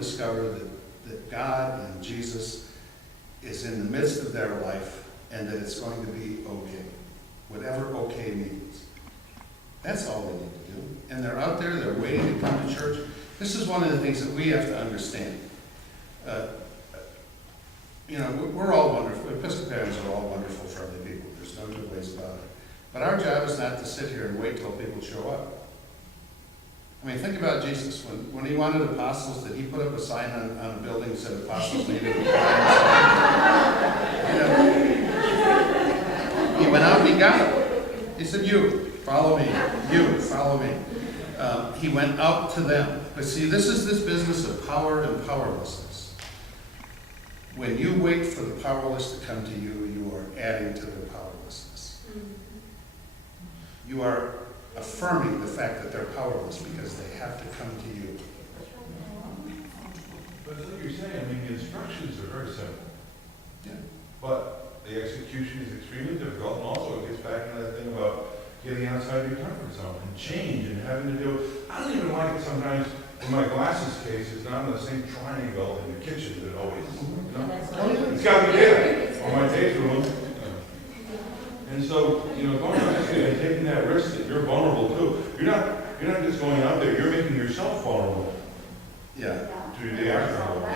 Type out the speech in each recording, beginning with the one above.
discover that God and Jesus is in the midst of their life and that it's going to be okay, whatever okay means. That's all they need to do. And they're out there, they're waiting to come to church. This is one of the things that we have to understand. We're all wonderful. Episcopalians are all wonderful, friendly people. There's no two ways about it. But our job is not to sit here and wait till people show up. I mean, think about Jesus. When he wanted apostles, did he put up a sign on a building that said apostles needed to be He went out and he got them. He said, you, follow me. You, follow me. He went out to them. But see, this is this business of power and powerlessness. When you wait for the powerless to come to you, you are adding to their powerlessness. You are affirming the fact that they're powerless because they have to come to you. But like you're saying, I mean, the instructions are very simple. Yeah. But the execution is extremely difficult, and also it gets back into that thing about getting outside your comfort zone and change and having to do. I don't even like it sometimes when my glasses case is not in the same triangle in the kitchen that it always is. You know? It's got to be there on my taste room. And so, going out there and taking that risk that you're vulnerable too. You're not just going out there, you're making yourself vulnerable. Yeah. To the actual.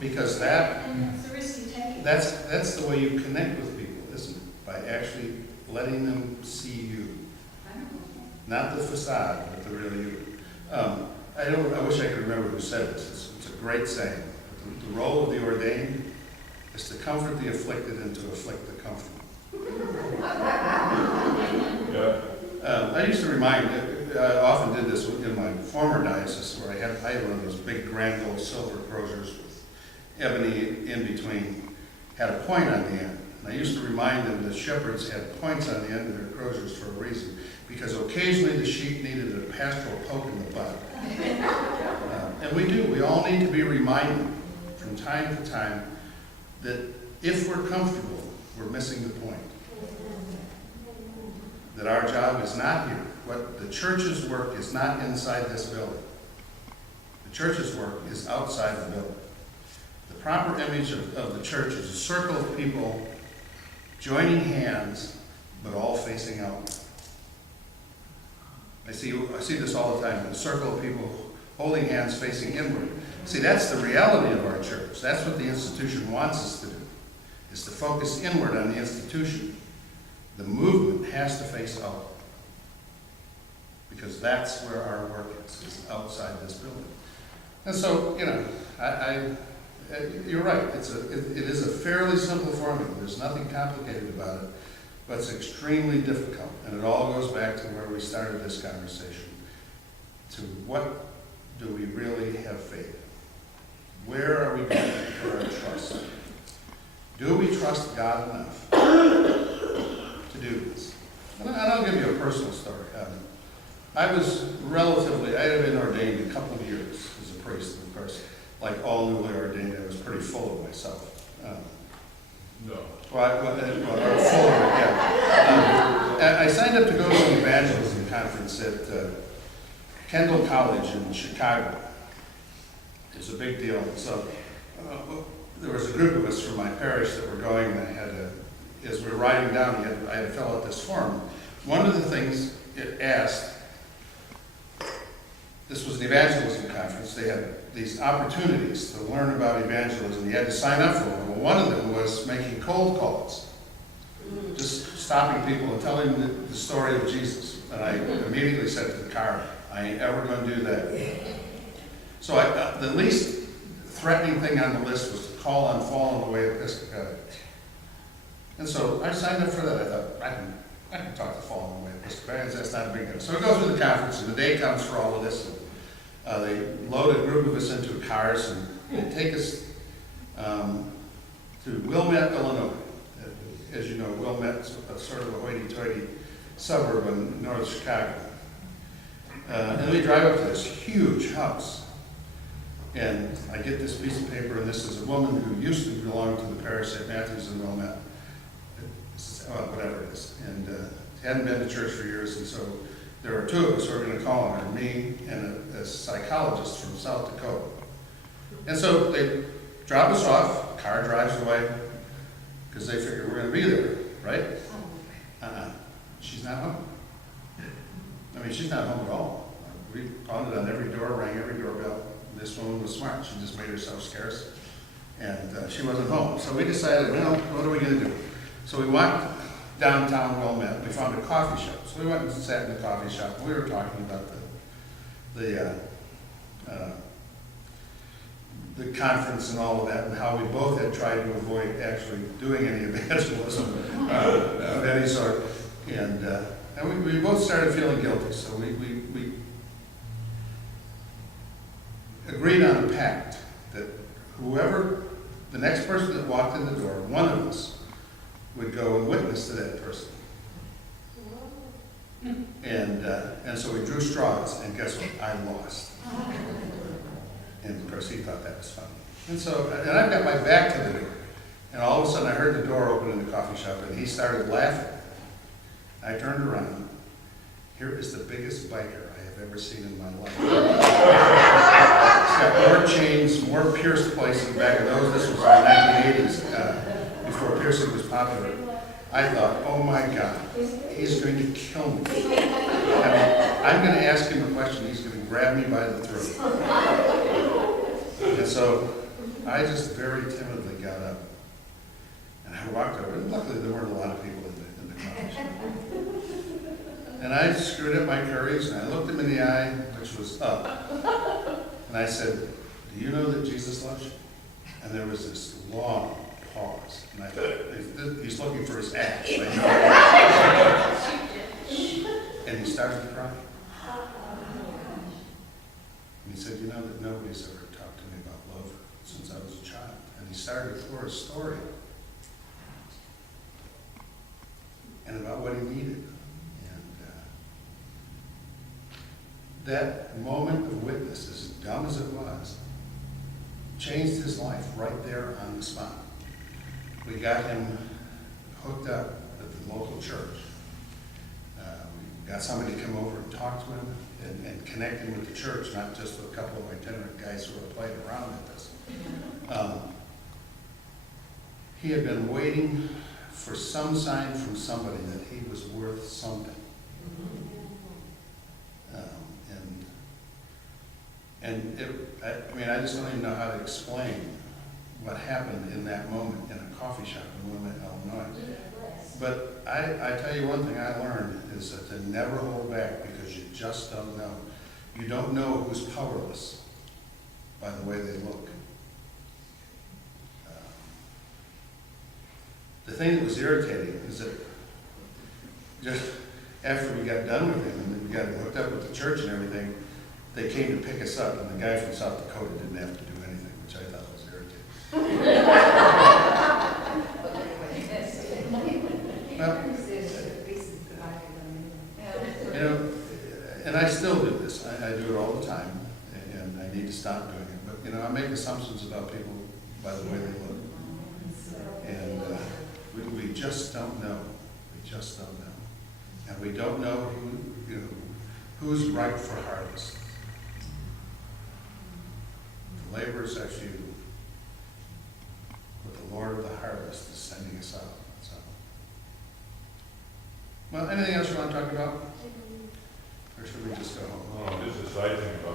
Because that's the way you connect with people, isn't it? By actually letting them see you. Not the facade, but the real you. I wish I could remember who said this. It's a great saying. The role of the ordained is to comfort the afflicted and to afflict the comfortable. Yeah. I used to I often did this in my former diocese where I had one of those big grand old silver croziers with ebony in between, had a point on the end. And I used to remind them that shepherds had points on the end of their croziers for a reason, because occasionally the sheep needed a pastoral poke in the butt. And we do. We all need to be reminded from time to time that if we're comfortable, we're missing the point. That our job is not here. What the church's work is not inside this building. The church's work is outside the building. The proper image of the church is a circle of people joining hands, but all facing out. I see this all the time, a circle of people holding hands facing inward. See, that's the reality of our church. That's what the institution wants us to do, is to focus inward on the institution. The movement has to face out, because that's where our work is outside this building. And so, you're right. It is a fairly simple formula. There's nothing complicated about it, but it's extremely difficult. And it all goes back to where we started this conversation, to what do we really have faith in? Where are we going to put our trust? Do we trust God enough to do this? And I'll give you a personal story. I had been ordained a couple of years as a priest. Of course, like all newly ordained, I was pretty full of myself. No. Full of it, yeah. I signed up to go to an evangelism conference at Kendall College in Chicago. It's a big deal. So there was a group of us from my parish that were going, and as we were riding down, I had to fill out this form. One of the things it asked, this was an evangelism conference, they had these opportunities to learn about evangelism. You had to sign up for them. Well, one of them was making cold calls, just stopping people and telling them the story of Jesus. And I immediately said to the car, I ain't ever going to do that. So the least threatening thing on the list was to call on fallen away Episcopalians. And so I signed up for that. I thought, I can talk to fallen away Episcopalians, that's not a big deal. So I go through the conference, and the day comes for all of this. And, they load a group of us into cars, and they take us to Wilmette, Illinois. As you know, Wilmette's sort of a hoity-toity suburb in North Chicago. And we drive up to this huge house. And I get this piece of paper, and this is a woman who used to belong to the parish St. Matthew's in Wilmette. Whatever it is. And hadn't been to church for years, and so there were two of us who were going to call on her, me and a psychologist from South Dakota. And so they drop us off, car drives away, because they figure we're gonna be there, right? She's not home. I mean, she's not home at all. We pounded on every door, rang every doorbell. This woman was smart. She just made herself scarce. And she wasn't home. So we decided, well, what are we gonna do? So we walked downtown Wilmette. We found a coffee shop. So we went and sat in the coffee shop. We were talking about the conference and all of that, and how we both had tried to avoid actually doing any evangelism of any sort. And we both started feeling guilty, so we agreed on a pact that whoever, the next person that walked in the door, one of us would go and witness to that person. And so we drew straws, and guess what? I lost. And of course, he thought that was funny. And so, and I got my back to the door, and all of a sudden I heard the door open in the coffee shop, and he started laughing. I turned around. Here is the biggest biker I have ever seen in my life. He's got more chains, more pierced places back in those. This was in the 1980s, before piercing was popular. I thought, oh my God, he's going to kill me. I mean, I'm going to ask him a question. He's going to grab me by the throat. And so I just very timidly got up, and I walked over. And luckily, there weren't a lot of people in the coffee shop. And I screwed up my courage, and I looked him in the eye, which was up. And I said, do you know that Jesus loves you? And there was this long pause. And I thought, he's looking for his axe. I know. And he started to cry. And he said, you know that nobody's ever talked to me about love since I was a child. And he started to pour a story. And about what he needed. That moment of witness, as dumb as it was, changed his life right there on the spot. We got him hooked up at the local church. We got somebody to come over and talk to him and connect him with the church, not just with a couple of itinerant guys who were playing around with us. He had been waiting for some sign from somebody that he was worth something. I just don't even know how to explain what happened in that moment in a coffee shop in Wilmette, Illinois. But I tell you one thing I learned is that to never hold back, because you just don't know. You don't know who's powerless by the way they look. The thing that was irritating is that just after we got done with him and we got him hooked up with the church and everything, they came to pick us up, and the guy from South Dakota didn't have to do anything, which I thought was irritating. Well, and I still do this. I do it all the time, and I need to stop doing it. But, I make assumptions about people by the way they look. And we just don't know. We just don't know. And we don't know who's ripe for harvest. The laborers are few, but the Lord of the harvest is sending us out. So, well, anything else you want to talk about? Or should we just go home? Just a side thing about